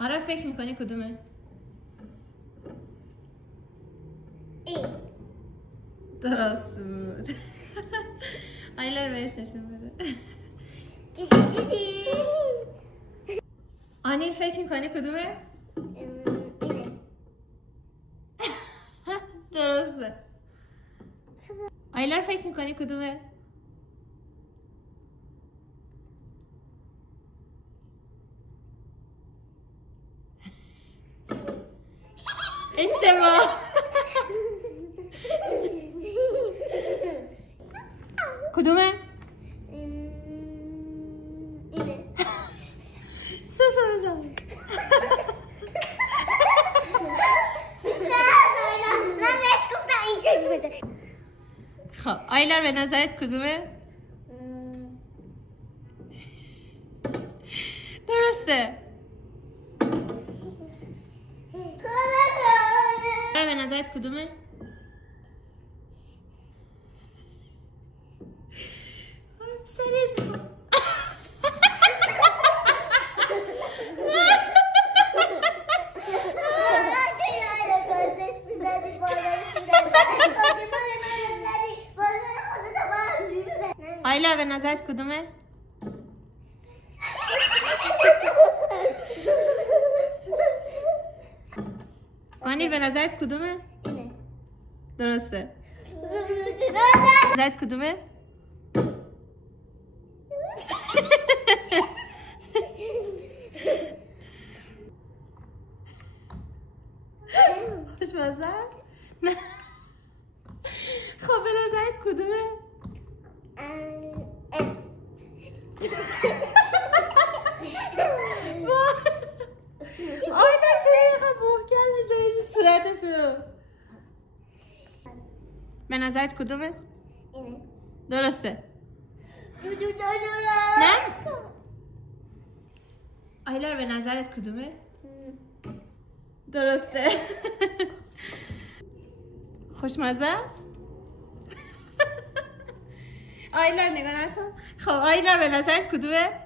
آره فکر میکنی کدومه؟ این درست بود. آیلر بهش نشون بده. آنیل فکر میکنی کدومه؟ اینه. درسته. آیلر فکر میکنی کدومه؟ اشتباه. کدومه؟ اینه. سوسو من بهش گفتم این شکل بده. خب آیلر به نظرت کدومه؟ درسته. به نظرت کدومه؟ سریع آیلر به نظرت کدومه؟ آنیل به نظرت کدومه؟ اینه. درسته. نظرت کدومه؟ چش مزه؟ نه. خب به نظرت کدومه؟ آیلر چرا اینقدر محکم میزنی صورتشو؟ به نظرت کدومه؟ اینه. درسته. نه؟ آیلر به نظرت کدومه؟ درسته. خوشمزه است؟ آیلر نگاه نکن. خب آیلر به نظرت کدومه؟